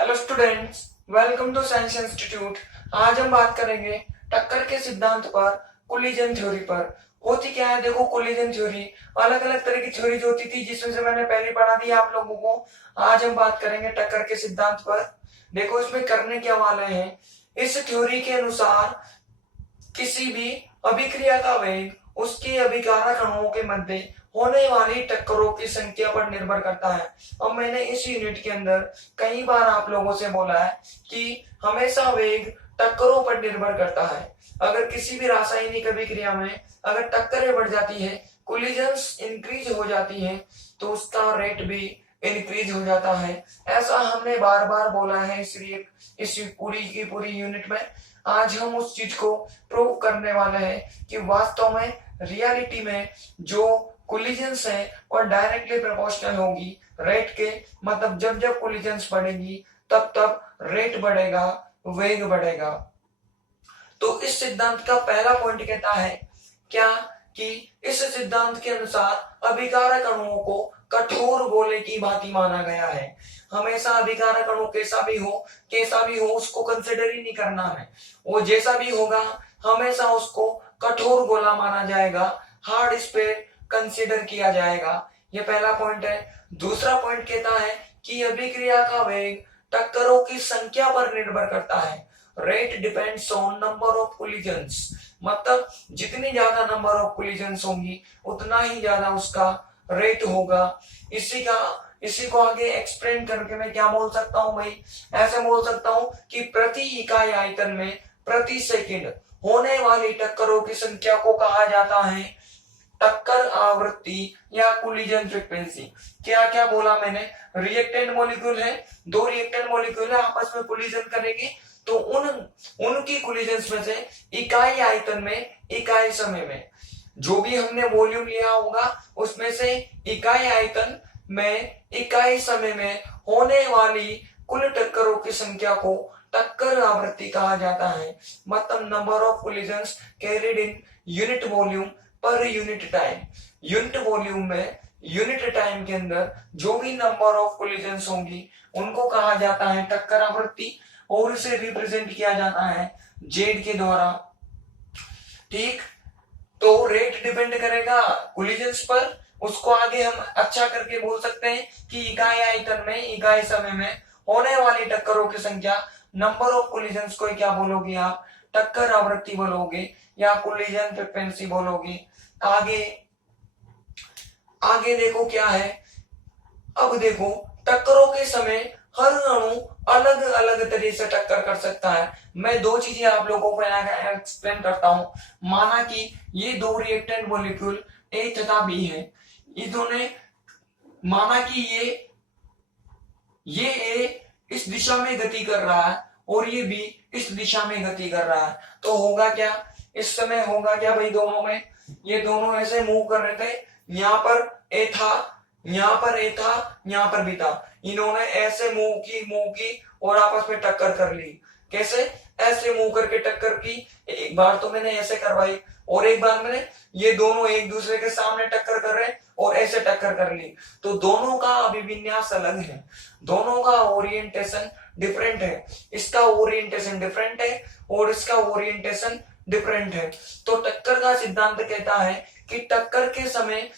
Hello students, welcome to science institute. आज हम बात करेंगे टक्कर के सिद्धांत पर, कोलिजन थ्योरी पर। होती क्या है, देखो कोलिजन थ्योरी अलग अलग तरह की थ्योरी होती थी जिसमें से मैंने पहले पढ़ा दी आप लोगों को। आज हम बात करेंगे टक्कर के सिद्धांत पर। देखो इसमें करने क्या वाले हैं। इस थ्योरी के अनुसार किसी भी अभिक्रिया का वेग उसके अभिकारक अणुओं के मध्य होने वाली टक्करों की संख्या पर निर्भर करता है। अब मैंने इस यूनिट के अंदर कई बार आप लोगों से बोला है कि हमेशा वेग टक्करों पर निर्भर करता है। अगर किसी भी रासायनिक अभिक्रिया में अगर टक्करें बढ़ जाती है, कोलिजन्स इंक्रीज हो जाती हैं, तो उसका रेट भी इंक्रीज हो जाता है। ऐसा हमने बार बार बोला है, इसलिए इस पूरी की पूरी यूनिट में आज हम उस चीज को प्रूव करने वाले हैं कि वास्तव में रियलिटी में जो कोलिजन्स है और डायरेक्टली प्रोपोर्शनल होगी रेट के। मतलब जब जब कोलिजन्स बढ़ेगी तब तब रेट बढ़ेगा, वेग बढ़ेगा। तो इस सिद्धांत का पहला पॉइंट कहता है क्या कि इस सिद्धांत के अनुसार अभिकारक अणुओं को कठोर गोले की भांति माना गया है। हमेशा अभिकारक अणु कैसा भी हो उसको कंसिडर ही नहीं करना है। वो जैसा भी होगा हमेशा उसको कठोर गोला माना जाएगा, हार्ड स्फीयर कंसिडर किया जाएगा। ये पहला पॉइंट है। दूसरा पॉइंट कहता है कि अभिक्रिया का वेग टक्करों की संख्या पर निर्भर करता है। Rate depends on number of collisions. मतलब जितनी ज्यादा नंबर ऑफ कोलिजन्स होंगी उतना ही ज्यादा उसका रेट होगा। इसी को आगे एक्सप्लेन करके मैं क्या बोल सकता हूं भाई, ऐसे बोल सकता हूं कि प्रति इकाई आयतन में प्रति सेकंड होने वाली टक्करों की संख्या को कहा जाता है टक्कर आवृत्ति या कोलिजन फ्रीक्वेंसी। क्या क्या बोला मैंने, रिएक्टेंट मॉलिक्यूल है, दो रिएक्टेंट मॉलिक्यूल है, आपस में कोलिजन करेंगे तो उनकी कोलिजन्स में से इकाई आयतन में, इकाई समय में जो भी हमने वॉल्यूम लिया होगा उसमें से इकाई आयतन में, इकाई समय में होने वाली कुल टक्करों की संख्या को टक्कर आवृत्ति कहा जाता है। मतलब number of collisions carried in unit volume per unit time. Unit volume में यूनिट टाइम के अंदर जो भी नंबर ऑफ कोलिजन्स होंगी उनको कहा जाता है टक्कर आवृत्ति, और इसे रिप्रेजेंट किया जाता है जेड के द्वारा। ठीक, तो रेट डिपेंड करेगा कोलिजन्स पर। उसको आगे हम अच्छा करके बोल सकते हैं कि इकाई आयतन में, इकाई समय में होने वाली टक्करों की संख्या, नंबर ऑफ कोलिजन्स को क्या बोलोगे आप, टक्कर आवृत्ति बोलोगे या कोलिजन फ्रीक्वेंसी बोलोगे। आगे आगे देखो क्या है। अब देखो टक्करों के समय हर अणु अलग अलग तरीके से टक्कर कर सकता है। मैं दो चीजें आप लोगों को एक्सप्लेन करता हूं। माना कि ये दो रिएक्टेंट मॉलिक्यूल ए तथा बी है, इन्होंने माना कि ये ए इस दिशा में गति कर रहा है और ये बी इस दिशा में गति कर रहा है, तो होगा क्या, इस समय होगा क्या भाई, दोनों में ये दोनों ऐसे मूव कर रहे थे। यहाँ पर ए था, यहाँ पर ए था, यहाँ पर भी था। इन्होंने ऐसे मूव की और आपस में टक्कर कर ली। कैसे, ऐसे मूव करके टक्कर की। एक बार तो मैंने ऐसे करवाई और एक बार मैंने, ये दोनों एक दूसरे के सामने टक्कर कर रहे और ऐसे टक्कर कर ली। तो दोनों का अभिविन्यास अलग है, दोनों का ओरिएंटेशन डिफरेंट है। इसका ओरिएंटेशन डिफरेंट है और इसका ओरिएंटेशन डिफरेंट है। तो टक्कर का सिद्धांत कहता है कि टक्कर के समय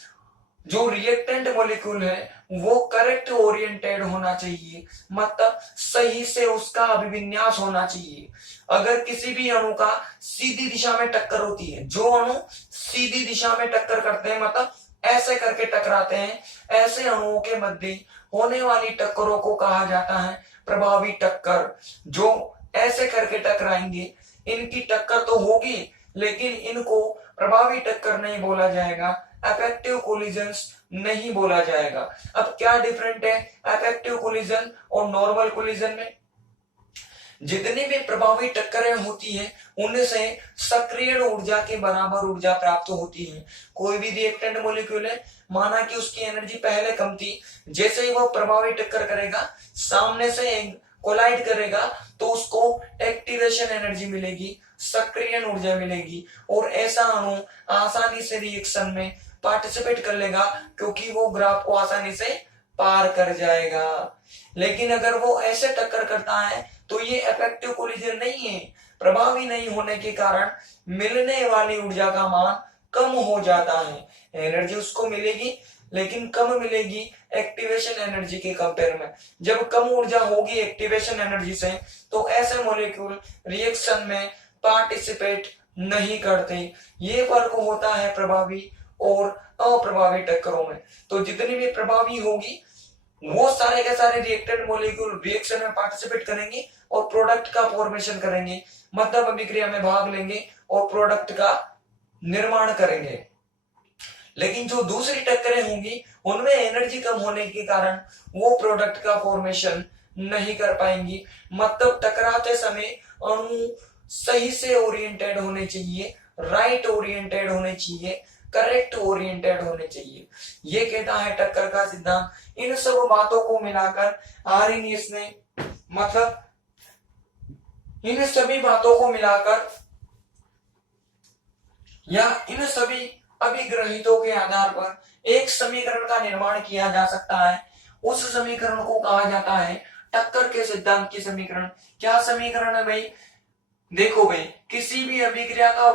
जो रिएक्टेंट मॉलिक्यूल है वो करेक्ट ओरिएंटेड होना चाहिए, मतलब सही से उसका अभिविन्यास होना चाहिए। अगर किसी भी अणु का सीधी दिशा में टक्कर होती है, जो अणु सीधी दिशा में टक्कर करते हैं, मतलब ऐसे करके टकराते हैं, ऐसे अणुओं के मध्य होने वाली टक्करों को कहा जाता है प्रभावी टक्कर। जो ऐसे करके टकराएंगे इनकी टक्कर तो होगी लेकिन इनको प्रभावी टक्कर नहीं बोला जाएगा, अफेक्टिव कोलिजन्स नहीं बोला जाएगा। अब क्या डिफरेंट है अफेक्टिव कोलिजन और नॉर्मल कोलिजन में? जितनी भी प्रभावी टक्करें होती हैं उनसे सक्रिय ऊर्जा के बराबर ऊर्जा प्राप्त होती है। कोई भी रिएक्टेंट मॉलिक्यूल है, माना कि उसकी एनर्जी पहले कम थी, जैसे ही वो प्रभावी टक्कर करेगा, सामने से कोलाइड करेगा, तो उसको एक्टिवेशन एनर्जी मिलेगी, सक्रियण ऊर्जा मिलेगी, और ऐसा अणु आसानी से रिएक्शन में पार्टिसिपेट कर लेगा क्योंकि वो ग्राफ को आसानी से पार कर जाएगा। लेकिन अगर वो ऐसे टक्कर करता है तो ये इफेक्टिव कोलिजन नहीं है। प्रभावी नहीं होने के कारण मिलने वाली ऊर्जा का मान कम हो जाता है। एनर्जी उसको मिलेगी लेकिन कम मिलेगी एक्टिवेशन एनर्जी के कंपेयर में। जब कम ऊर्जा होगी एक्टिवेशन एनर्जी से तो ऐसे मॉलिक्यूल रिएक्शन में पार्टिसिपेट नहीं करते। ये फर्क होता है प्रभावी और अप्रभावी टक्करों में। तो जितनी भी प्रभावी होगी वो सारे के सारे रिएक्टेड मॉलिक्यूल रिएक्शन में पार्टिसिपेट करेंगे और प्रोडक्ट का फॉर्मेशन करेंगे, मतलब अभिक्रिया में भाग लेंगे और प्रोडक्ट का निर्माण करेंगे। लेकिन जो दूसरी टक्करें होंगी उनमें एनर्जी कम होने के कारण वो प्रोडक्ट का फॉर्मेशन नहीं कर पाएंगी। मतलब टकराते समय अणु सही से ओरिएंटेड होने चाहिए, राइट ओरिएंटेड होने चाहिए, करेक्ट ओरिएंटेड होने चाहिए। ये कहता है टक्कर का सिद्धांत। इन सब बातों को मिलाकर आर्हेनियस ने, मतलब इन सभी बातों को मिलाकर या इन सभी अभिग्रहितों के आधार पर एक समीकरण का निर्माण किया जा सकता है। उस समीकरण को कहा जाता है टक्कर के सिद्धांत की समीकरण। क्या समीकरण है भाई? देखो भाई, किसी भी अभिक्रिया का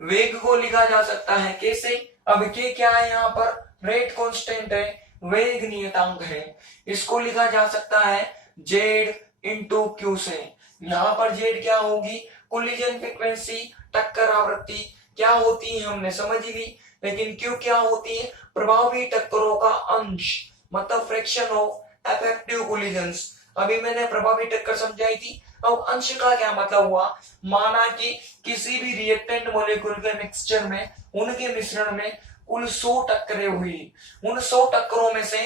वेग को लिखा जा सकता है कैसे? अब के क्या है यहाँ पर? रेट कांस्टेंट है, वेग नियतांक है। इसको लिखा जा सकता है जेड इंटू क्यू से। यहाँ पर जेड क्या होगी? कोलिजन फ्रीक्वेंसी, टक्कर आवृत्ति क्या होती है हमने समझ ली। लेकिन क्यू क्या होती है? प्रभावी टक्करों का अंश, मतलब फ्रैक्शन ऑफ इफेक्टिव कोलिजन्स। अभी मैंने प्रभावी टक्कर समझाई थी। अब अंश का क्या मतलब हुआ? माना कि किसी भी रिएक्टेंट मॉलिक्यूल के मिक्सचर में, उनके मिश्रण में कुल 100 टक्करें हुई। उन 100 टक्करों में से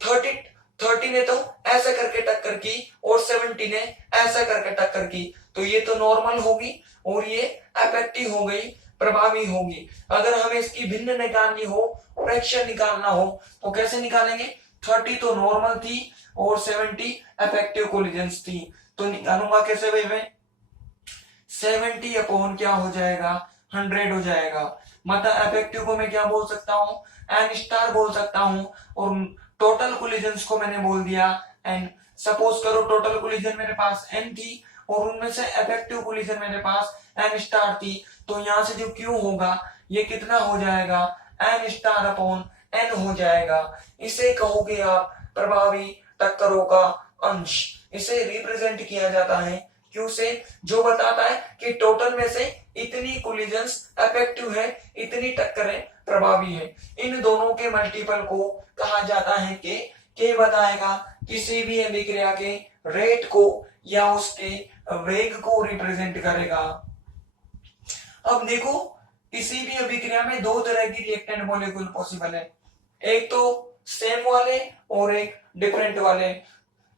30 ने तो ऐसे करके टक्कर की और 70 ने ऐसे करके टक्कर की। तो ये तो नॉर्मल होगी और ये इफेक्टिव हो गई, प्रभावी होगी। अगर हमें इसकी भिन्न निकालनी हो, फ्रैक्शन निकालना हो, तो कैसे निकालेंगे? 30 तो नॉर्मल थी और 70 इफेक्टिव कोलिजन्स थी। तो निकालूंगा कैसे भाई? मैं 70 अपॉन क्या हो जाएगा? 100 हो जाएगा। मतलब इफेक्टिव को मैं क्या बोल सकता हूँ? एन स्टार बोल सकता हूँ। और टोटल कोलिजन्स को मैंने बोल दिया एन। सपोज करो टोटल कोलिजन मेरे पास एन थी और उनमें से इफेक्टिव कोलिजन मेरे पास एन स्टार थी। तो यहां से जो क्यू होगा ये कितना हो जाएगा? एन स्टार अपॉन एन हो जाएगा। इसे कहोगे आप प्रभावी टक्करों का अंश। इसे रिप्रेजेंट किया जाता है क्यू से, जो बताता है कि टोटल में से इतनी कोलिजन्स इफेक्टिव है, इतनी टक्करें प्रभावी है। इन दोनों के मल्टीपल को कहा जाता है के बताएगा किसी भी अभिक्रिया के रेट को या उसके वेग को रिप्रेजेंट करेगा। अब देखो, किसी भी अभिक्रिया में दो तरह की रिएक्टेंट मॉलिक्यूल पॉसिबल है। एक तो सेम वाले और एक डिफरेंट वाले।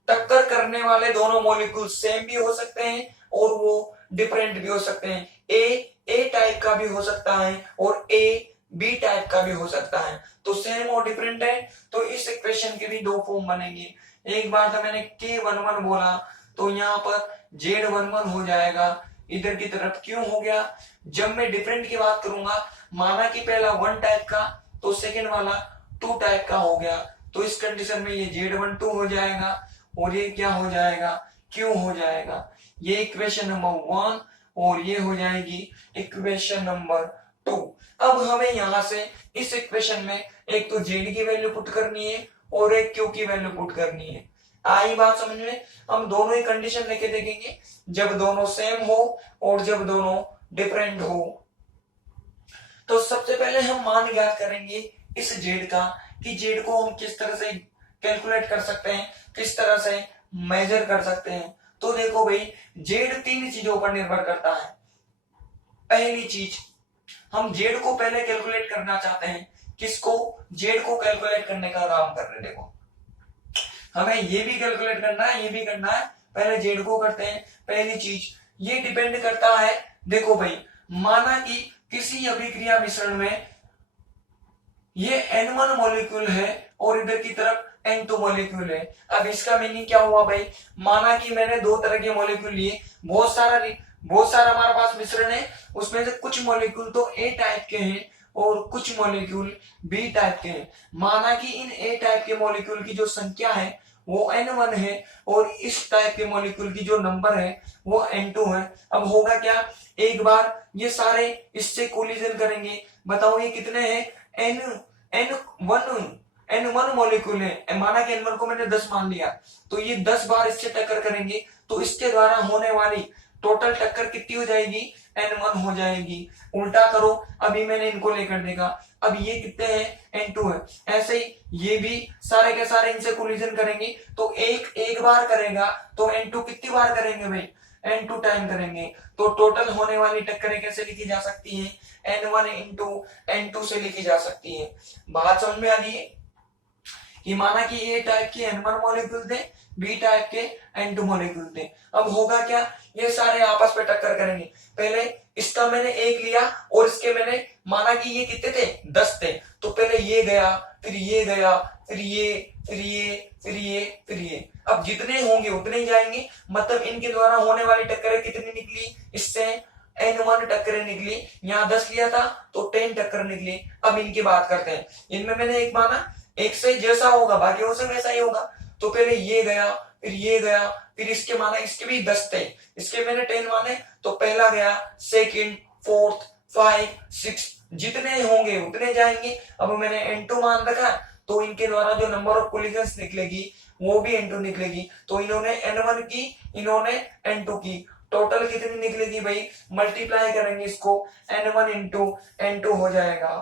टक्कर करने वाले दोनों मॉलिक्यूल सेम भी हो सकते हैं और वो डिफरेंट भी हो सकते हैं। ए टाइप का भी हो सकता है और ए बी टाइप का भी हो सकता है। तो सेम और डिफरेंट है तो इस इक्वेशन के भी दो फॉर्म बनेंगे। एक बार तो मैंने K11 बोला तो यहाँ पर Z11 हो जाएगा, इधर की तरफ क्यों हो गया। जब मैं डिफरेंट की बात करूंगा, माना कि पहला 1 टाइप का तो सेकंड वाला 2 टाइप का हो गया। तो इस कंडीशन में ये Z12 हो जाएगा और ये क्या हो जाएगा? क्यों हो जाएगा। ये इक्वेशन नंबर 1 और ये हो जाएगी इक्वेशन नंबर 2। अब हमें यहां से इस इक्वेशन में एक तो Z की वैल्यू पुट करनी है और एक Q की वैल्यू पुट करनी है। आई बात समझ में? हम दोनों ही कंडीशन लेके देखेंगे, जब दोनों सेम हो और जब दोनों डिफरेंट हो। तो सबसे पहले हम मान ज्ञात करेंगे इस Z का, कि Z को हम किस तरह से कैलकुलेट कर सकते हैं, किस तरह से मेजर कर सकते हैं। तो देखो भाई, Z 3 चीजों पर निर्भर करता है। पहली चीज, हम Z को पहले कैलकुलेट करना चाहते हैं। किसको? Z को कैलकुलेट करने का काम कर रहे। देखो, हमें ये भी कैलकुलेट करना है, ये भी करना है। पहले Z को करते हैं। पहली चीज, ये डिपेंड करता है। देखो भाई, माना कि किसी अभिक्रिया मिश्रण में ये N1 मॉलिक्यूल है और इधर की तरफ N2 मॉलिक्यूल है। अब इसका मीनिंग क्या हुआ भाई? माना कि मैंने दो तरह के मॉलिक्यूल लिए, बहुत सारा हमारे पास मिश्रण है, उसमें से कुछ मॉलिक्यूल तो A टाइप के हैं और कुछ मॉलिक्यूल बी टाइप के हैं। माना कि इन ए टाइप के मॉलिक्यूल की जो संख्या है वो n1 है और इस टाइप के मॉलिक्यूल की जो नंबर है वो n2 है। अब होगा क्या, एक बार ये सारे इससे कोलिजन करेंगे। बताओ ये कितने हैं, n1 मॉलिक्यूल है। माना कि n1 को मैंने 10 मान लिया, तो ये 10 बार इससे टक्कर करेंगे तो इसके द्वारा होने वाली टोटल टक्कर कितनी हो जाएगी, n1 हो जाएगी। उल्टा करो, अभी मैंने इनको लेकर देखा, अब ये कितने हैं, n2 है। ऐसे ही ये भी सारे के सारे इनसे कोलिजन करेंगे तो एक बार करेगा तो n2 कितनी बार करेंगे भाई, n2 टाइम करेंगे। तो टोटल होने वाली टक्करें कैसे लिखी जा सकती हैं, n1 इंटू n2 से लिखी जा सकती है। बात समझ में आ रही है कि माना कि ए टाइप के n1 मॉलिक्यूल थे, बी टाइप के n2 मॉलिक्यूल थे। अब होगा क्या, ये सारे आपस में टक्कर करेंगे। पहले इसका मैंने एक लिया और इसके मैंने माना कि ये कितने थे, 10 थे, तो पहले ये गया, फिर ये गया, फिर ये, फिर ये, फिर ये, फिर ये। अब जितने होंगे उतने ही जाएंगे, मतलब इनके द्वारा होने वाली टक्करें कितनी निकली, इससे n1 टक्करें निकली। यहाँ 10 लिया था तो 10 टक्कर निकली। अब इनकी बात करते हैं, इनमें मैंने एक माना, एक से जैसा होगा बाकियों से वैसा ही होगा। तो पहले ये गया, फिर ये गया, फिर इसके माना, इसके भी 10 थे, इसके मैंने 10 माने, तो पहला गया, सेकंड, फोर्थ, 5, 6, जितने होंगे उतने जाएंगे। अब मैंने n2 मान रखा, तो इनके द्वारा जो नंबर ऑफ कोलिजन्स निकलेगी वो भी n2 निकलेगी। तो इन्होंने n1 की, इन्होंने n2 की, टोटल कितनी निकलेगी भाई, मल्टीप्लाई करेंगे इसको, n1 इंटू n2 हो जाएगा।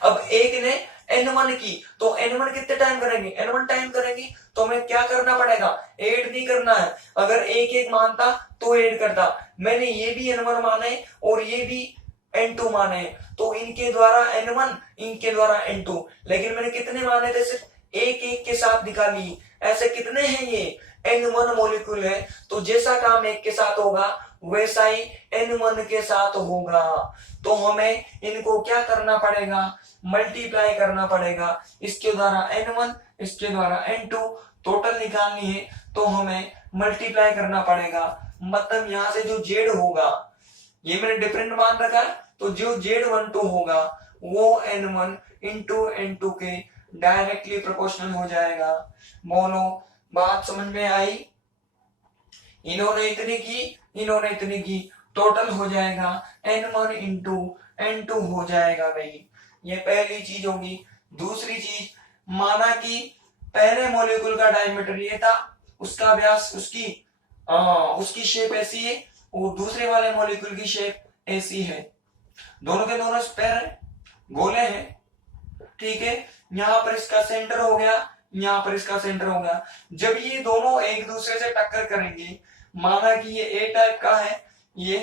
अब एक ने n1 की, तो n1 कितने टाइम करेंगे, n1 टाइम करेंगे। तो हमें क्या करना पड़ेगा, ऐड नहीं करना है। अगर एक एक मानता तो ऐड करता, मैंने ये भी n1 माने और ये भी n2 माने, तो इनके द्वारा n1, इनके द्वारा n2, लेकिन मैंने कितने माने थे, सिर्फ एक एक के साथ निकाली। ऐसे कितने हैं, ये n1 मॉलिक्यूल है, तो जैसा काम एक के साथ होगा वैसा ही n1 के साथ होगा। तो हमें इनको क्या करना पड़ेगा, मल्टीप्लाई करना पड़ेगा, इसके द्वारा n1, इसके द्वारा n2, टोटल निकालनी है तो हमें मल्टीप्लाई करना पड़ेगा। मतलब यहां से जो z होगा, ये मैंने डिफरेंट मान रखा है, तो जो z12 होगा वो n1 इंटू n2 के डायरेक्टली प्रोपोर्शनल हो जाएगा। बोलो बात समझ में आई, इन्होंने इतनी की, इन्होंने इतनी की, टोटल हो जाएगा n1 इंटू n2 हो जाएगा भाई। ये पहली चीज होगी। दूसरी चीज, माना कि पहले मॉलिक्यूल का डायमीटर ये था, उसका व्यास, उसकी शेप ऐसी है, और दूसरे वाले मॉलिक्यूल की शेप ऐसी है। दोनों के दोनों स्पेयर है, गोले हैं, ठीक है। यहाँ पर इसका सेंटर हो गया, यहाँ पर इसका सेंटर हो गया। जब ये दोनों एक दूसरे से टक्कर करेंगे, माना कि ये ए टाइप का है, ये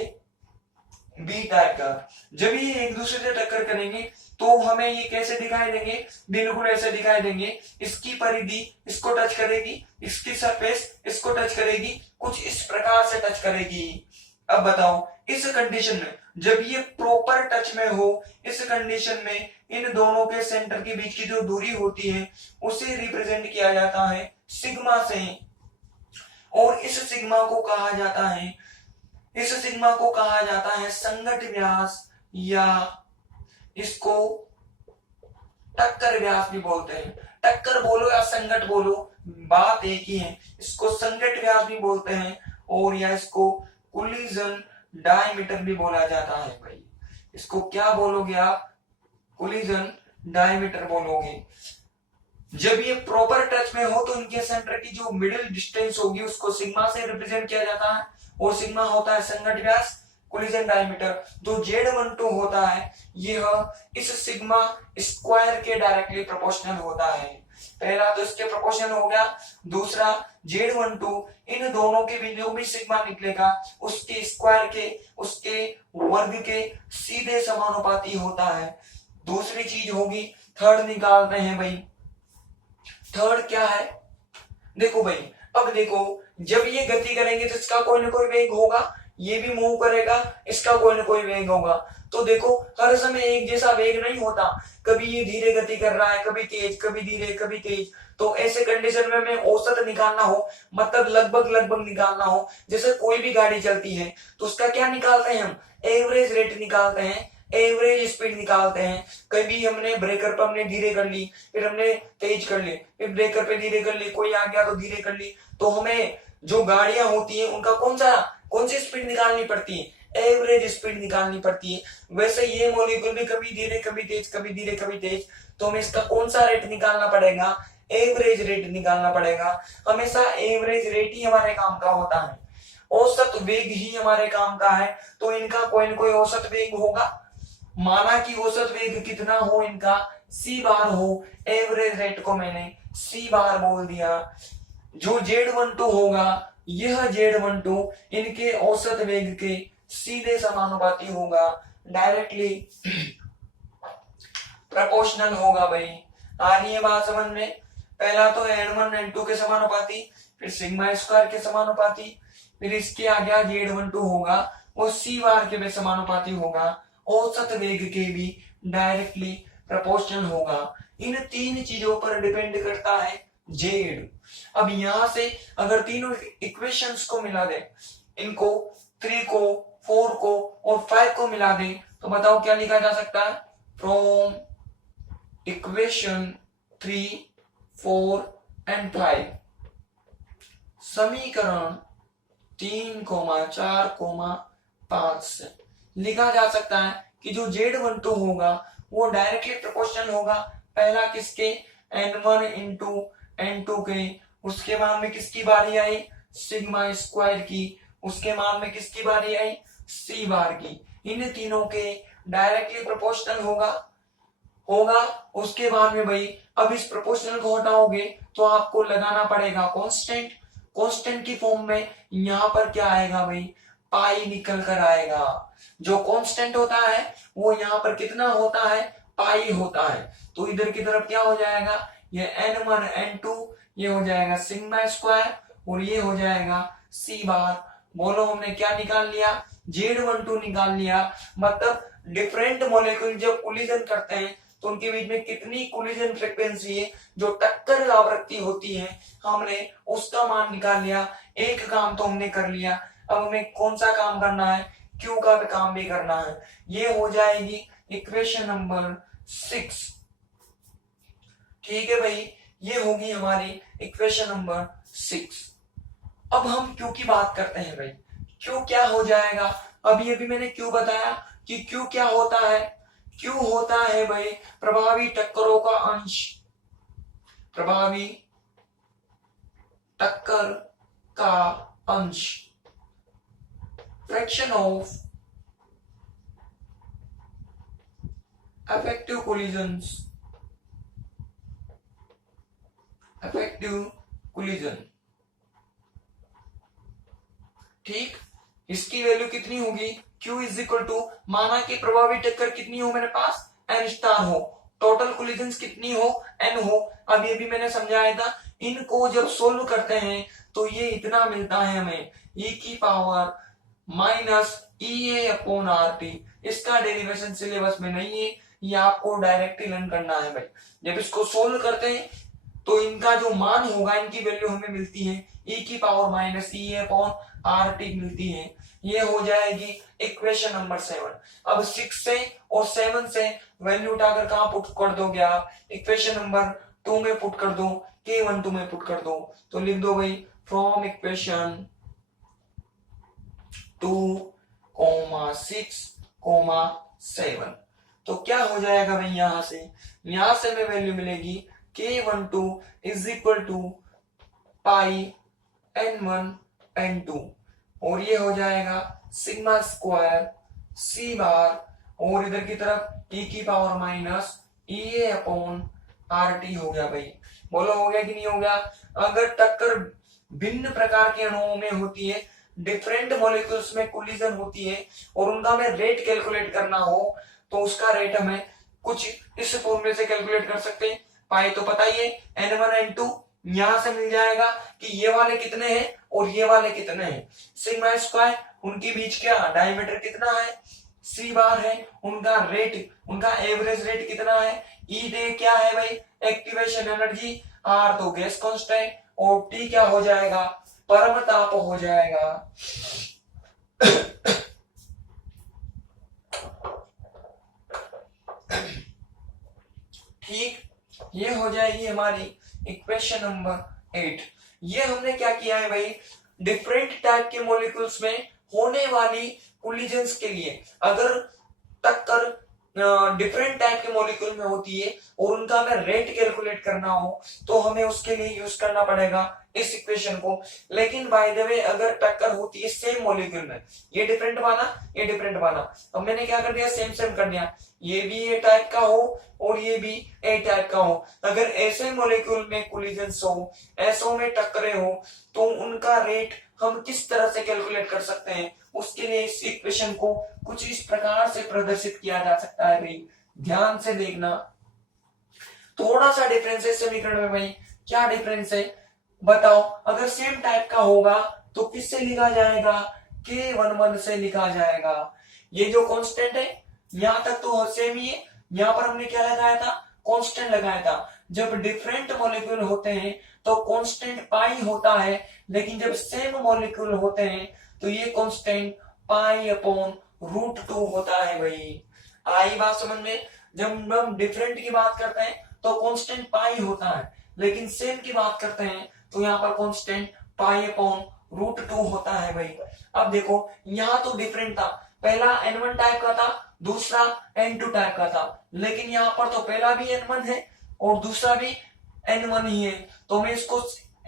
बी टाइप का, जब ये एक दूसरे से टक्कर करेंगे तो हमें ये कैसे दिखाई देंगे, बिल्कुल ऐसे दिखाई देंगे। इसकी परिधि इसको टच करेगी, इसकी सरफेस इसको टच करेगी, कुछ इस प्रकार से टच करेगी। अब बताओ, इस कंडीशन में जब ये प्रॉपर टच में हो, इस कंडीशन में इन दोनों के सेंटर के बीच की जो दूरी होती है उसे रिप्रेजेंट किया जाता है सिग्मा से, और इस सिग्मा को कहा जाता है, इस सिग्मा को कहा जाता है संगत व्यास, या इसको टक्कर व्यास भी बोलते हैं। टक्कर बोलो या संगत बोलो, बात एक ही है। इसको संगत व्यास भी बोलते हैं, और या इसको कोलिजन डायमीटर भी बोला जाता है भाई। इसको क्या बोलोगे आप, कोलिजन डायमीटर बोलोगे। जब ये प्रॉपर टच में हो तो इनके सेंटर की जो मिडिल डिस्टेंस होगी उसको सिग्मा से रिप्रेजेंट किया जाता है, और सिग्मा होता है संगत व्यास, कोलिजन डायमीटर। तो Z12 होता है यह इस सिग्मा स्क्वायर के डायरेक्टली प्रोपोर्शनल होता है। पहला तो इसके प्रोपोर्शनल हो गया, दूसरा Z12 इन दोनों के भी जो भी सिग्मा निकलेगा उसके स्क्वायर के, उसके वर्ग के सीधे समानुपाती होता है। दूसरी चीज होगी, थर्ड निकालते हैं भाई। थर्ड क्या है, देखो भाई, अब देखो जब ये गति करेंगे तो इसका कोई ना कोई वेग होगा, ये भी मूव करेगा, इसका कोई ना कोई वेग होगा। तो देखो हर समय एक जैसा वेग नहीं होता, कभी ये धीरे गति कर रहा है, कभी तेज, कभी धीरे, कभी तेज। तो ऐसे कंडीशन में हमें औसत निकालना हो, मतलब लगभग निकालना हो, जैसे कोई भी गाड़ी चलती है तो उसका क्या निकालते हैं हम, एवरेज रेट निकालते हैं। एवरेज स्पीड निकालते हैं। कभी हमने ब्रेकर पर हमने धीरे कर ली, फिर हमने तेज कर ली, फिर ब्रेकर पे धीरे कर ली, कोई आ गया तो धीरे कर ली। तो हमें जो गाड़ियां होती हैं उनका कौन सी स्पीड निकालनी पड़ती है, एवरेज स्पीड निकालनी पड़ती है। वैसे ये मॉलिक्यूल भी कभी धीरे कभी तेज, कभी धीरे कभी तेज, तो हमें इसका कौन सा रेट निकालना पड़ेगा, एवरेज रेट निकालना पड़ेगा। हमेशा एवरेज रेट ही हमारे काम का होता है, औसत वेग ही हमारे काम का है। तो इनका कोई न कोई औसत वेग होगा। माना कि औसत वेग कितना हो इनका, सी बार हो, एवरेज रेट को मैंने सी बार बोल दिया। जो Z12 होगा, यह Z12 इनके औसत वेग के सीधे समानुपाती होगा, डायरेक्टली प्रोपोर्शनल होगा भाई। आ रही है बात समझ में। पहला तो N1 N2 के समानुपाती, फिर सिग्मा स्क्वायर के समानुपाती, फिर इसके आगे Z12 होगा वो सी बार के भी समानुपाती होगा, औसत वेग के भी डायरेक्टली प्रोपोर्शनल होगा। इन तीन चीजों पर डिपेंड करता है Z। अब यहां से अगर तीनों इक्वेशंस को मिला दे, इनको 3 को 4 को और 5 को मिला दे, तो बताओ क्या लिखा जा सकता है। फ्रॉम इक्वेशन 3, 4 एंड 5 समीकरण 3, 4, 5 से लिखा जा सकता है कि जो Z12 होगा वो डायरेक्टली प्रोपोर्शनल होगा पहला किसके, N1 इंटू N2 के, उसके बाद में किसकी बारी आई, सिग्मा स्क्वायर की, उसके बाद में किसकी बारी आई, सी बार की। इन तीनों के डायरेक्टली प्रोपोर्शनल होगा। उसके बाद में भाई अब इस प्रोपोर्शनल को हटाओगे तो आपको लगाना पड़ेगा कांस्टेंट की फॉर्म में। यहां पर क्या आएगा भाई, पाई निकल कर आएगा। जो कांस्टेंट होता है वो यहाँ पर कितना होता है, पाई होता है। तो इधर की तरफ क्या हो जाएगा, ये N1 N2 ये हो जाएगा सिग्मा स्क्वायर और ये हो जाएगा सी बार। बोलो हमने क्या निकाल लिया, Z12 निकाल लिया। मतलब डिफरेंट मॉलिक्यूल जब कोलिजन करते हैं तो उनके बीच में कितनी कोलिजन फ्रीक्वेंसी है, जो टक्कर आवृत्ति होती है, हमने उसका मान निकाल लिया। एक काम तो हमने कर लिया, अब हमें कौन सा काम करना है, क्यू का काम भी करना है। ये हो जाएगी इक्वेशन नंबर 6। ठीक है भाई, ये होगी हमारी इक्वेशन नंबर 6। अब हम क्यू की बात करते हैं भाई। क्यू क्या हो जाएगा, अभी अभी मैंने क्यू बताया कि क्यू क्या होता है। क्यू होता है भाई प्रभावी टक्करों का अंश, प्रभावी टक्कर का अंश, fraction of effective collisions, effective collision। ठीक, इसकी वैल्यू कितनी होगी, Q इज इक्वल टू, माना कि प्रभावी टक्कर कितनी हो मेरे पास, N स्टार हो, टोटल कोलिजन्स कितनी हो, N हो। अभी अभी मैंने समझाया था, इनको जब सोल्व करते हैं तो ये इतना मिलता है हमें, e की पावर माइनस EA/RT। इसका डेरिवेशन सिलेबस में नहीं है, ये आपको डायरेक्ट लर्न करना है भाई। जब इसको सोल्व करते हैं तो इनका जो मान होगा, इनकी वैल्यू हमें मिलती है e की पावर माइनस EA/RT मिलती है। ये हो जाएगी इक्वेशन नंबर 7। अब 6 से और 7 से वैल्यू उठाकर कहां पुट कर दोगे आप, इक्वेशन नंबर 2 में पुट कर दो, K12 में पुट कर दो। तो लिख दो भाई फ्रॉम इक्वेशन 2, 6, 7। तो क्या हो जाएगा भाई, यहां से हमें वैल्यू मिलेगी K12 is equal to pi N1 N2 और ये हो जाएगा सिग्मा स्क्वायर सी बार और इधर की तरफ e की पावर माइनस EA/RT हो गया भाई। बोलो हो गया कि नहीं हो गया। अगर टक्कर भिन्न प्रकार के अणुओं में होती है, डिफरेंट मॉलिक्यूल्स में कोलिजन होती है और उनका हमें रेट कैलकुलेट करना हो, तो उसका रेट हमें कुछ इस फॉर्मूले से कैलकुलेट कर सकते हैं। पाई तो पता ही है, N1 N2 यहां से मिल जाएगा कि ये वाले कितने हैं और ये वाले कितने हैं। सिग्मा स्क्वायर उनके बीच क्या डायमीटर कितना है, सी बार है, उनका रेट, उनका एवरेज रेट कितना है, ई दे क्या है भाई एक्टिवेशन एनर्जी, आर तो गैस कांस्टेंट और टी क्या हो जाएगा, परम ताप हो जाएगा। ठीक, ये हो जाएगी हमारी इक्वेशन नंबर 8। ये हमने क्या किया है भाई, डिफरेंट टाइप के मॉलिक्यूल्स में होने वाली कोलिजन्स के लिए अगर टक्कर डिफरेंट टाइप के मॉलिक्यूल में होती है और उनका हमें रेट कैलकुलेट करना हो तो हमें उसके लिए यूज करना पड़ेगा इस इक्वेशन को। लेकिन बाय द वे अगर टक्कर होती है सेम मॉलिक्यूल में, ये डिफरेंट माना, ये डिफरेंट माना, अब मैंने क्या कर दिया, सेम सेम कर दिया, ये भी ए टाइप का हो और ये भी ए टाइप का हो। अगर ऐसे मॉलिक्यूल में कोलिजन्स हो, ऐसों में टक्करें हो, तो उनका रेट हम किस तरह से कैलकुलेट कर सकते हैं, उसके लिए इस इक्वेशन को कुछ इस प्रकार से प्रदर्शित किया जा सकता है भाई। ध्यान से देखना, थोड़ा सा डिफरेंस है समीकरण में भाई। क्या डिफरेंस है बताओ, अगर सेम टाइप का होगा तो किससे लिखा जाएगा, K11 से लिखा जाएगा। ये जो कांस्टेंट है यहां तक तो सेम ही है, यहां पर हमने क्या लगाया था, कांस्टेंट लगाया था। जब डिफरेंट मॉलिक्यूल होते हैं तो कांस्टेंट पाई होता है, लेकिन जब सेम मॉलिक्यूल होते हैं तो ये कांस्टेंट पाई अपॉन √2 होता है भाई। आई बात समझ में। जब हम डिफरेंट की बात करते हैं तो कांस्टेंट पाई होता है, लेकिन सेम की बात करते हैं तो यहाँ पर कांस्टेंट पाई अपॉन √2 होता है भाई। अब देखो यहाँ तो डिफरेंट था, पहला N1 टाइप का था, दूसरा N2 टाइप का था, लेकिन यहाँ पर तो पहला भी N1 है और दूसरा भी N1 ही है, तो मैं इसको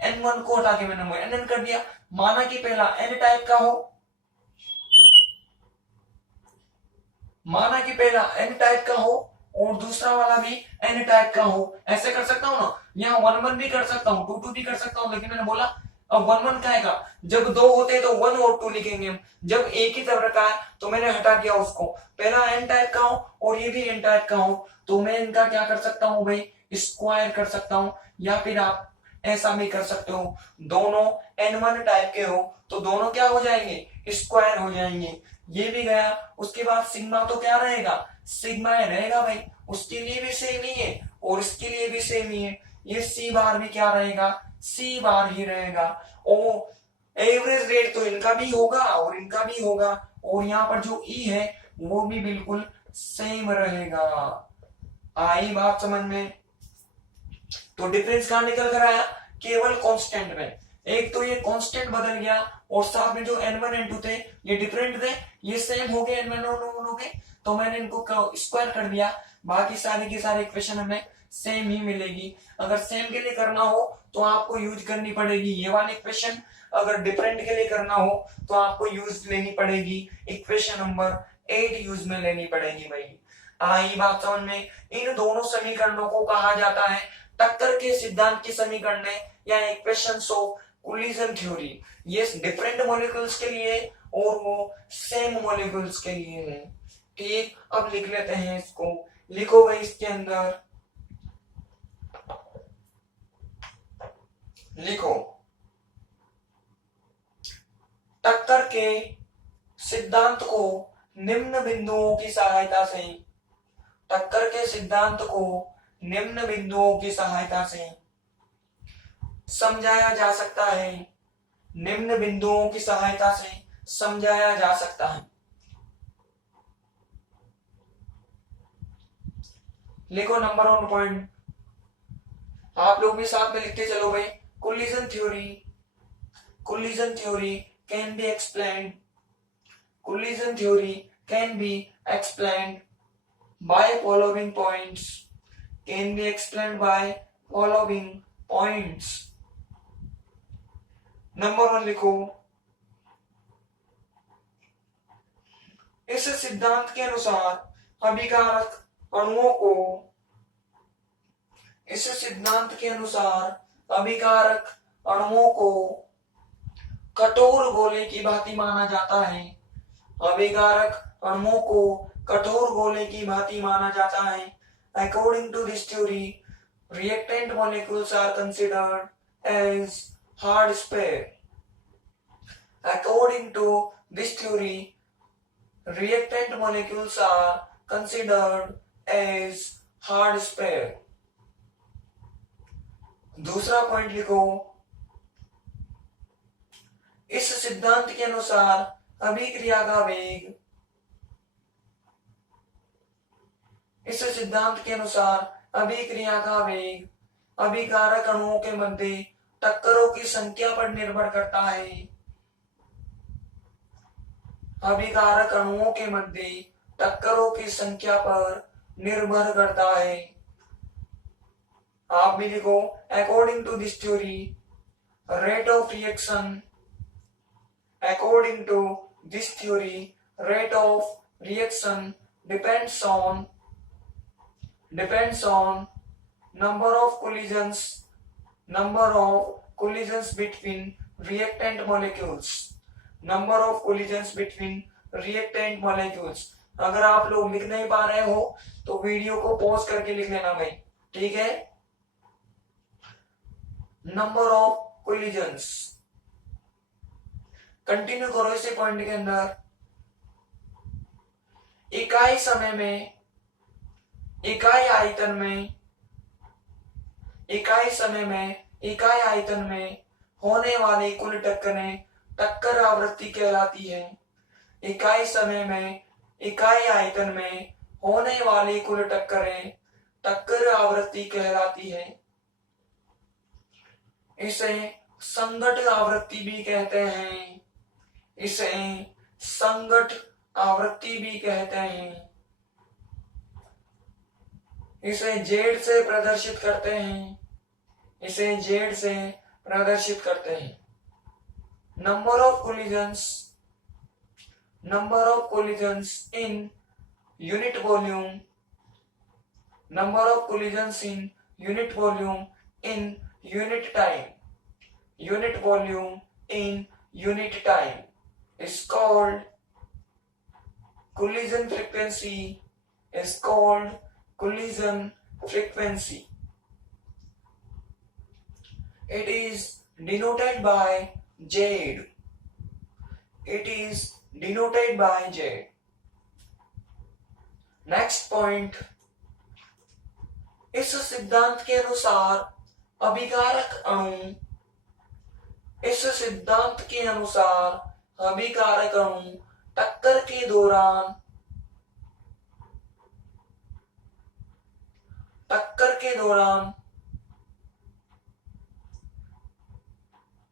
N1 को हटा के मैंने NN कर दिया। माना कि पहला N टाइप का हो, माना कि पहला N टाइप का हो और दूसरा वाला भी N टाइप का हो, ऐसे कर सकता हूं ना, यहाँ 1 1 भी कर सकता हूँ, 2 2 भी कर सकता हूँ, लेकिन मैंने बोला अब 1 1 का आएगा, जब दो होते हैं तो 1 और 2 लिखेंगे हम, जब एक ही तरह का है तो मैंने हटा दिया उसको, पहला N टाइप का हो और ये भी N टाइप का हो, तो मैं इनका क्या कर सकता हूँ भाई, स्क्वायर कर सकता हूँ, या फिर आप ऐसा भी कर सकते हो, दोनों N1 टाइप के हो तो दोनों क्या हो जाएंगे, स्क्वायर हो जाएंगे। ये भी गया, उसके बाद सिग्मा तो क्या रहेगा, सिग्मा रहेगा भाई, उसके लिए भी सेम ही है और इसके लिए भी सेम ही है। ये सी बार भी क्या रहेगा, सी बार ही रहेगा। और एवरेज रेट तो इनका भी होगा और इनका भी होगा, और यहाँ पर जो ई है वो भी बिल्कुल सेम रहेगा। आई बात समझ में। तो डिफरेंस कहां निकल कर आया, केवल कांस्टेंट में। एक तो ये कांस्टेंट बदल गया और साथ में जो N1 N2 थे ये डिफरेंट थे, ये सेम हो गए N1 N2 के, तो मैंने इनको स्क्वायर कर दिया। बाकी सारी की सारी इक्वेशन हमें सेम ही मिलेगी। अगर सेम के लिए करना हो तो आपको यूज करनी पड़ेगी ये वाली इक्वेशन, अगर डिफरेंट के लिए करना हो तो आपको यूज लेनी पड़ेगी इक्वेशन नंबर 8 यूज में लेनी पड़ेगी भाई। आई बात समझ में। इन दोनों समीकरणों को कहा जाता है टक्कर के सिद्धांत की समीकरण या इक्वेशंस ऑफ कोलिजन थ्योरी। ये डिफरेंट मॉलिक्यूल्स के लिए और वो सेम मॉलिक्यूल्स के लिए है। ठीक, अब लिख लेते हैं इसको, लिखो भाई इसके अंदर लिखो, टक्कर के सिद्धांत को निम्न बिंदुओं की सहायता से, टक्कर के सिद्धांत को निम्न बिंदुओं की सहायता से समझाया जा सकता है, निम्न बिंदुओं की सहायता से समझाया जा सकता है। लिखो नंबर 1 पॉइंट, आप लोग भी साथ में लिखते चलो भाई। Collision theory, collision theory can be explained, collision theory can be explained by following points, can be explained by following points. Number 1 लिखो, इस सिद्धांत के अनुसार अभिकारक अणुओं को, इस सिद्धांत के अनुसार अभिकारक अणुओं को कठोर गोले की भांति माना जाता है, अभिकारक अणुओं को कठोर गोले की भांति माना जाता है। According to this theory reactant molecules are considered as hard sphere. According to this theory, reactant molecules are considered as hard sphere. दूसरा पॉइंट लिखो, इस सिद्धांत के अनुसार अभिक्रिया का वेग, इस सिद्धांत के अनुसार अभिक्रिया का वेग अभिकारक अणुओं के मध्य टक्करों की संख्या पर निर्भर करता है। अभिकारक अणुओं के मध्य टक्करों की संख्या पर निर्भर करता है। आप भी लिखो, according to this theory rate of reaction, according to this theory rate of reaction depends on number of collisions between reactant molecules, number of collisions between reactant molecules। अगर आप लोग लिख नहीं पा रहे हो तो वीडियो को पॉज करके लिख लेना भाई, ठीक है। नंबर ऑफ कोलिजन्स, कंटिन्यू करो इसी पॉइंट के अंदर। इकाई समय में, इकाई आयतन में, इकाई समय में, इकाई आयतन में होने वाली कुल टक्करें टक्कर आवृत्ति कहलाती है। इकाई समय में, इकाई आयतन में होने वाली कुल टक्करें टक्कर आवृत्ति कहलाती है। इसे संघट्ट आवृत्ति भी कहते हैं, इसे संघट्ट आवृत्ति भी कहते हैं। इसे जेड से प्रदर्शित करते हैं, इसे जेड से प्रदर्शित करते हैं। Number of collisions in unit volume, number of collisions in unit volume in unit time, unit volume in unit time is called collision frequency, is called collision frequency. It is denoted by Z, it is denoted by Z। Next point, इस सिद्धांत के अनुसार अभिकारक अणु, इस सिद्धांत के अनुसार अभिकारक अणु टक्कर के दौरान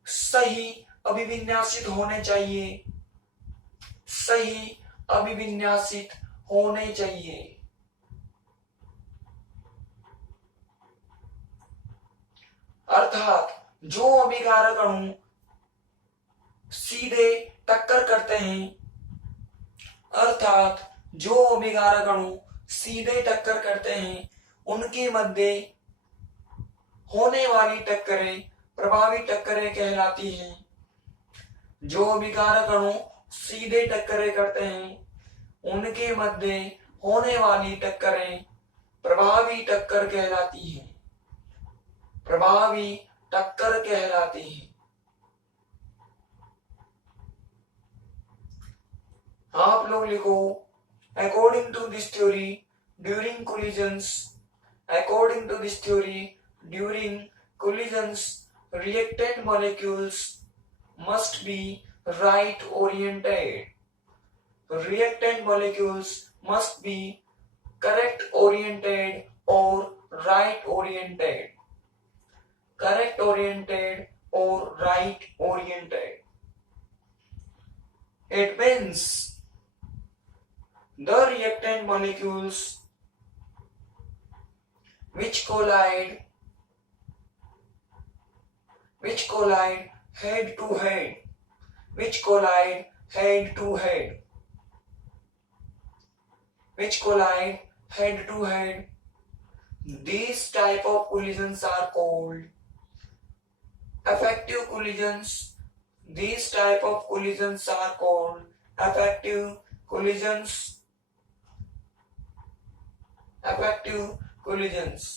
सही अभिविन्यासित होने चाहिए, सही अभिविन्यासित होने चाहिए। अर्थात जो अभिकारक अणु सीधे टक्कर करते हैं, अर्थात जो अभिकारक अणु सीधे टक्कर करते हैं उनके मध्य होने वाली टक्करें प्रभावी टक्करें कहलाती हैं। जो अभिकारक अणु सीधे टक्करें करते हैं उनके मध्य होने वाली टक्करें प्रभावी टक्कर कहलाती हैं, प्रभावी टक्कर कहलाती हैं। आप लोग लिखो, according to this theory during collisions, according to this theory during collisions reactant molecules must be right oriented, reactant molecules must be correct oriented or right oriented, correct oriented or right oriented। It means the reactant molecules which collide head to head, which collide head to head, which collide head to head, these type of collisions are called effective collisions, these type of collisions are called effective collisions, effective collisions।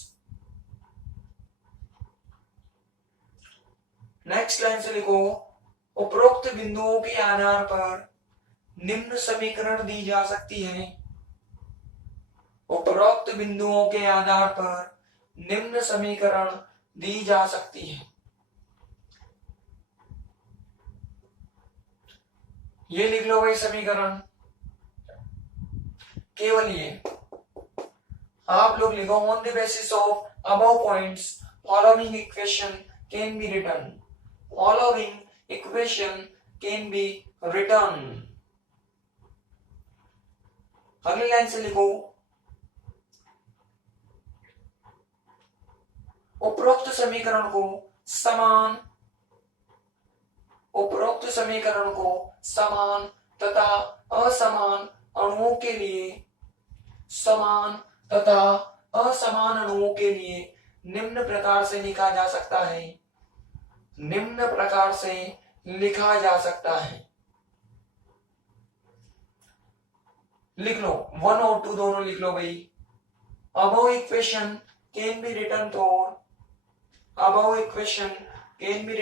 Next line से लिखो, उपरोक्त बिंदुओं के आधार पर निम्न समीकरण दी जा सकती है, उपरोक्त बिंदुओं के आधार पर निम्न समीकरण दी जा सकती है। ये लिख लो भाई समीकरण, केवल ये आप लोग लिखो on the basis of above points following equation can be return. Following equation can be return. अगली लाइन से लिखो उपरोक्त समीकरण को समान उपरोक्त समीकरण को समान तथा असमान अणुओं के लिए समान तथा असमान अणुओं के लिए निम्न प्रकार से लिखा जा सकता है। निम्न प्रकार से लिखा जा सकता है। लिख लो 1 और 2 दोनों लिख लो भाई। Above equation can be return for above equation can be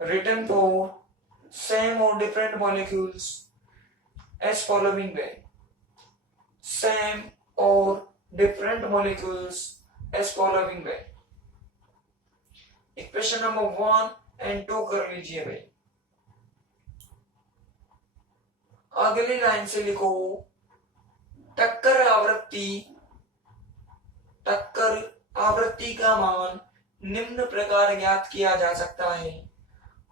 written for same or different molecules as following way. Same or different molecules as following way. Equation number 1 and 2 कर लीजिए भाई। अगली लाइन से लिखो टक्कर आवृत्ति का मान निम्न प्रकार ज्ञात किया जा सकता है।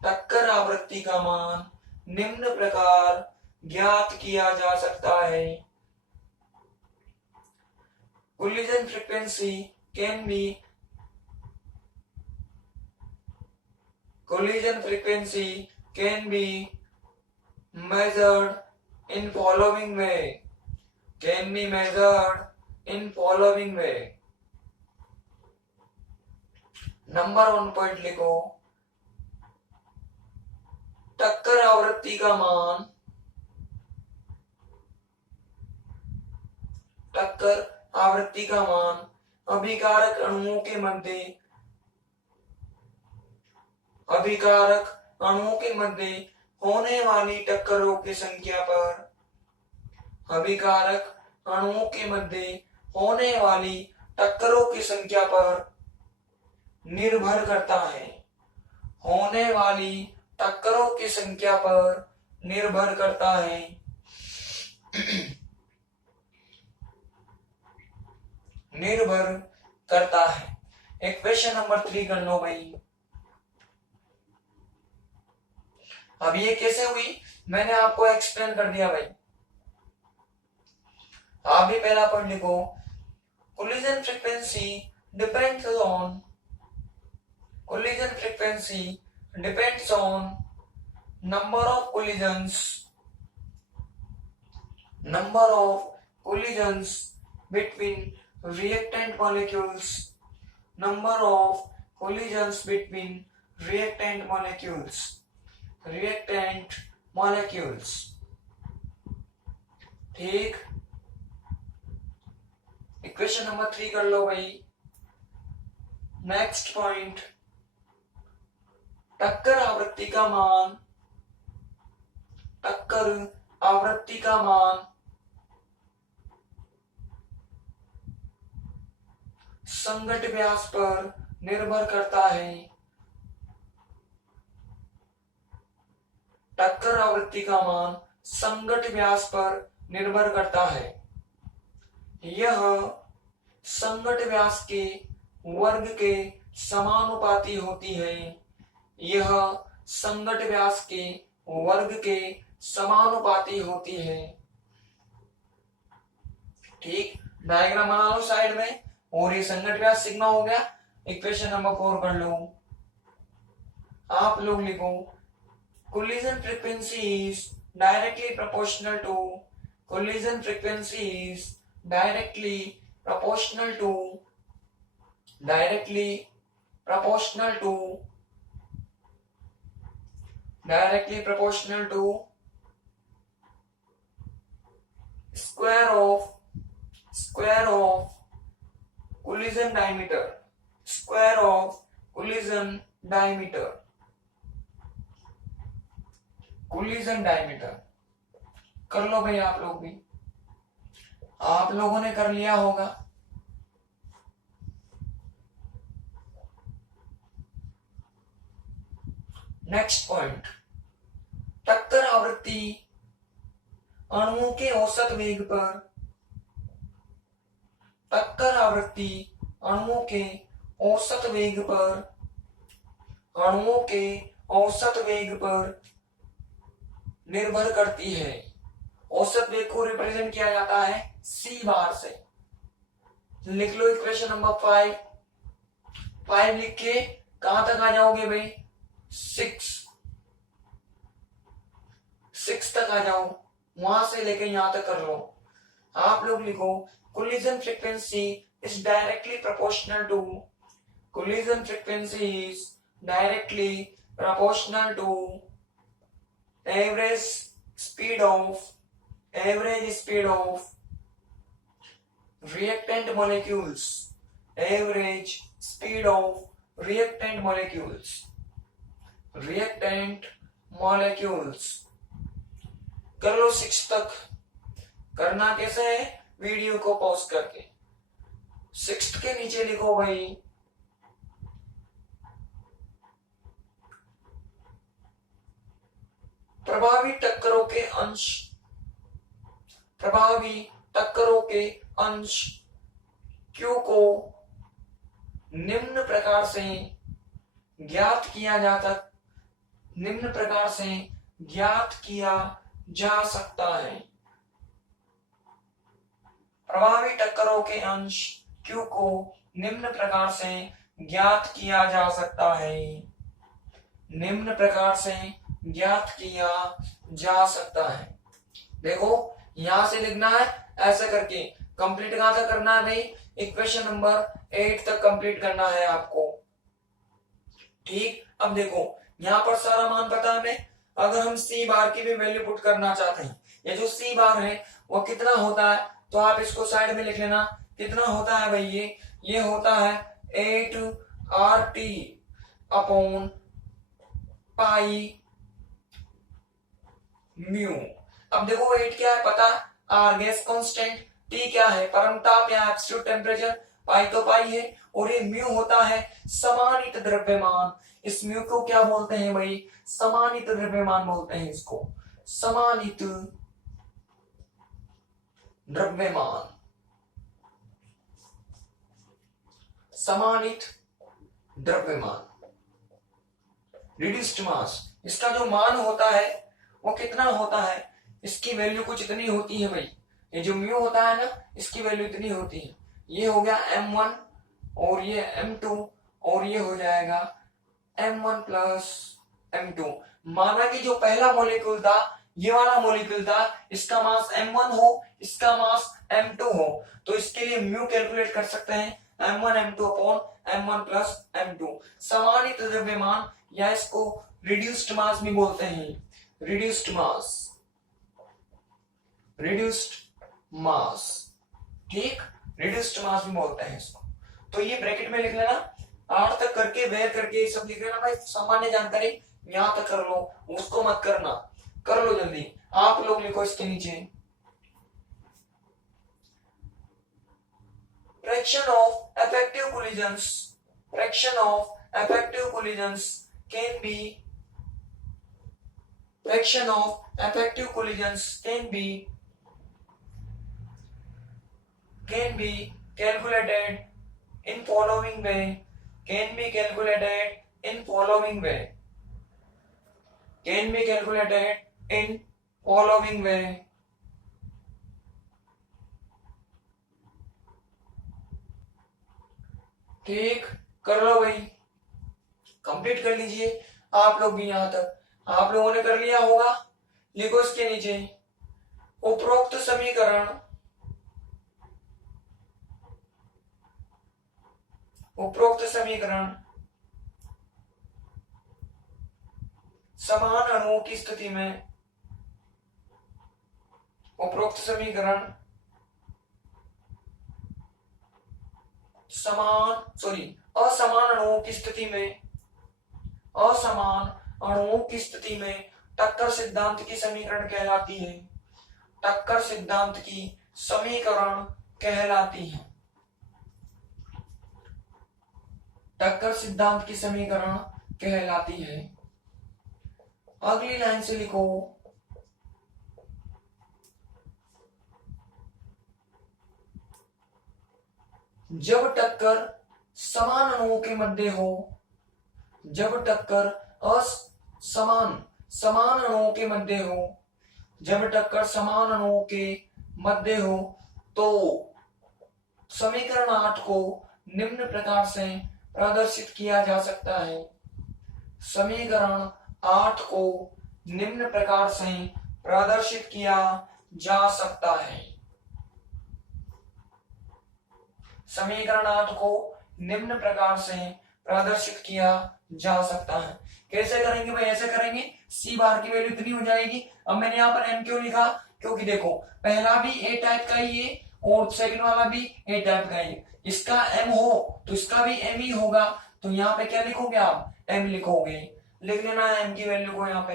टक्कर आवृत्ति का मान निम्न प्रकार ज्ञात किया जा सकता है। Collision frequency can be measured in following way. Number 1 point लिखो टक्कर आवृत्ति का मान अभिकारक अणुओं के मध्य होने वाली टक्करों की संख्या पर अभिकारक अणुओं के मध्य होने वाली टक्करों की संख्या पर निर्भर करता है। होने वाली टक्करों की संख्या पर निर्भर करता है। इक्वेशन नंबर 3 कर लो भाई। अब ये कैसे हुई मैंने आपको एक्सप्लेन कर दिया भाई। आप भी पहला पॉइंट लिखो collision frequency depends on number of collisions between reactant molecules. ठीक। इक्वेशन नंबर 3 कर लो भाई। नेक्स्ट पॉइंट टक्कर आवृत्ति का मान संगत व्यास पर निर्भर करता है। टक्कर आवृत्ति का मान संगत व्यास पर निर्भर करता है। यह संगत व्यास के वर्ग के समानुपाती होती है। यह संगत व्यास के वर्ग के समानुपाती होती है। ठीक, डायग्राम बना लो साइड में। और ये संगत व्यास सिग्मा हो गया। इक्वेशन नंबर 4 कर लो। आप लोग लिखो collision frequency is directly proportional to collision frequency is directly proportional to square of collision diameter. Square of collision diameter. collision diameter कर लो भाई। आप लोग भी, आप लोगों ने कर लिया होगा। नेक्स्ट पॉइंट टक्कर आवृत्ति अणुओं के औसत वेग पर टक्कर आवृत्ति अणुओं के औसत वेग पर अणुओं के औसत वेग पर निर्भर करती है। औसत वेग को रिप्रेजेंट किया जाता है सी बार से। लिख लो इक्वेशन नंबर 5। 5 लिख के कहां तक आ जाओगे भाई? 6 तक आ जाओ, वहां से लेके यहां तक कर लो। आप लोग लिखो collision frequency is directly proportional to collision frequency is directly proportional to average speed of reactant molecules, average speed of reactant molecules। कर लो 6 तक। करना कैसे है? वीडियो को पॉज करके 6 के नीचे लिखो भाई प्रभावी टक्करों के अंश Q को निम्न प्रकार से ज्ञात किया जा सकता है। प्रभावी टक्करों के अंश Q को निम्न प्रकार से ज्ञात किया जा सकता है। देखो यहां से लिखना है ऐसा करके। कंप्लीट कहां तक करना है भाई? इक्वेशन नंबर 8 तक कंप्लीट करना है आपको। ठीक, अब देखो यहां पर सारा मान पता है हमें। अगर हम सी बार की भी वैल्यू पुट करना चाहते हैं, ये जो सी बार है वो कितना होता है, तो आप इसको साइड में लिख लेना। कितना होता है भाई? ये होता है 8RT अपॉन पाई म्यू। अब देखो 8 क्या है पता? आर गैस कांस्टेंट, टी क्या है? परमताप या एब्सोल्यूट टेम्परेचर, पाई तो पाई है, और ये म्यू होता है समानित द्रव्यमान। इस म्यू को क्या बोलते हैं भाई? समानित द्रव्यमान बोलते हैं इसको, समानित द्रव्यमान। रिड्यूस्ड मास, इसका जो मान होता है वो कितना होता है? इसकी वैल्यू कुछ इतनी होती है भाई। ये जो म्यू होता है ना, इसकी वैल्यू इतनी होती है। ये हो गया m1 और ये m2 और ये हो जाएगा m1 प्लस m2। माना कि जो पहला मॉलिक्यूल था, ये वाला मॉलिक्यूल था, इसका मास m1 हो, इसका मास m2 हो, तो इसके लिए म्यू कैलकुलेट कर सकते हैं m1 m2 upon m1 plus m2। समानित द्रव्यमान या इसको रिड्यूस्ड मास भी बोलते हैं। रिड्यूस्ड मास, ठीक, रिड्यूस्ड मास भी बोलते हैं इसको। तो ये ब्रैकेट में लिख लेना, 8 तक करके वेर करके ये सब लिख लेना भाई। सामान्य जानकारी यहां तक कर लो, उसको मत करना। कर लो जल्दी, आप लोग लिखो इसके नीचे। Fraction of effective collisions can be calculated in following way. ठीक, कर लो भाई, कंप्लीट कर लीजिए आप लोग भी। यहां तक आप लोगों ने कर लिया होगा। लिखो इसके नीचे उपरोक्त समीकरण समान अणुओं की स्थिति में, उपरोक्त समीकरण असमान अणुओं की स्थिति में टक्कर सिद्धांत की समीकरण कहलाती है। टक्कर सिद्धांत की समीकरण कहलाती है। अगली लाइन से लिखो जब टक्कर समान अणुओं के मध्य हो, जब टक्कर समान अणुओं के मध्य हो, जब टक्कर समान अणुओं के मध्य हो, तो समीकरण 8 को निम्न प्रकार से प्रदर्शित किया जा सकता है। समीकरण 8 को निम्न प्रकार से प्रदर्शित किया जा सकता है। समीकरण 8 को निम्न प्रकार से प्रदर्शित किया जा सकता है। कैसे करेंगे भाई? ऐसे करेंगे, सी बार की वैल्यू इतनी हो जाएगी। अब मैंने यहाँ पर एम क्यों लिखा? क्योंकि देखो पहला भी ए टाइप का ही है और सेकंड वाला भी ए टाइप का ही है। इसका एम हो तो इसका भी एम ही होगा, तो यहाँ पे क्या लिखोगे आप? एम लिखोगे। लिख लेना एम की वैल्यू को, यहाँ पे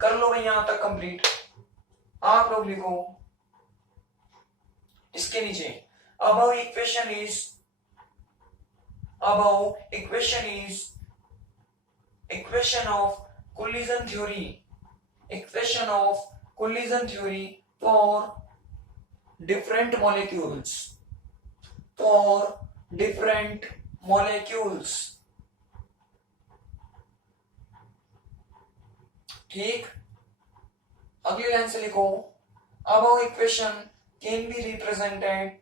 कर लो भाई यहां तक कंप्लीट। आप लोग लिखो इसके नीचे above equation is equation of collision theory for different molecules ठीक। अगली लाइन से लिखो above equation can be represented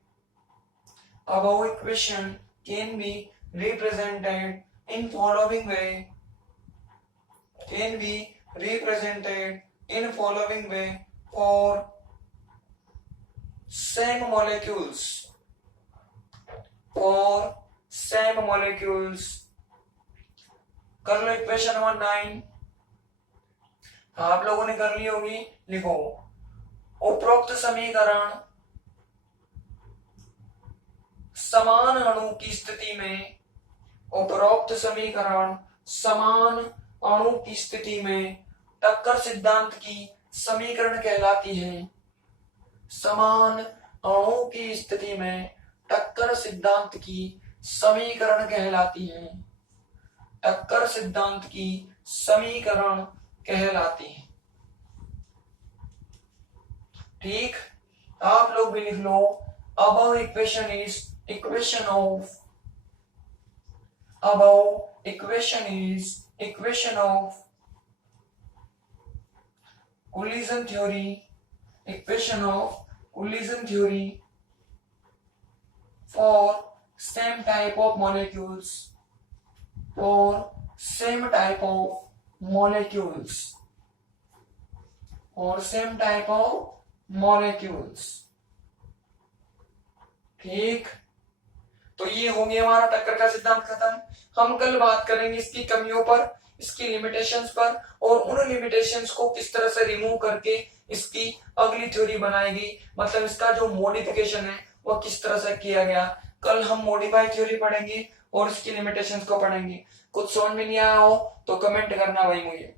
in following way for same molecules कर लो इक्वेशन नंबर 9। आप लोगों ने कर ली होगी। लिखो उपरोक्त समीकरण समान अणु की स्थिति में, उपरोक्त समीकरण समान अणु की स्थिति में टक्कर सिद्धांत की समीकरण कहलाती है। समान अणु की स्थिति में टक्कर सिद्धांत की समीकरण कहलाती है। टक्कर सिद्धांत की समीकरण कहलाती है। ठीक। आप लोग भी लिख लो above equation is equation of collision theory for same type of molecules ठीक। तो ये हो गया हमारा टक्कर का सिद्धांत खत्म। हम कल बात करेंगे इसकी कमियों पर, इसकी लिमिटेशंस पर, और उन लिमिटेशंस को किस तरह से रिमूव करके इसकी अगली थ्योरी बनाएगी, मतलब इसका जो मॉडिफिकेशन है वो किस तरह से किया गया। कल हम मॉडिफाई थ्योरी पढ़ेंगे और इसकी लिमिटेशंस को पढ़ेंगे। कुछ समझ में नहीं आया हो तो कमेंट करना भाई मुझे।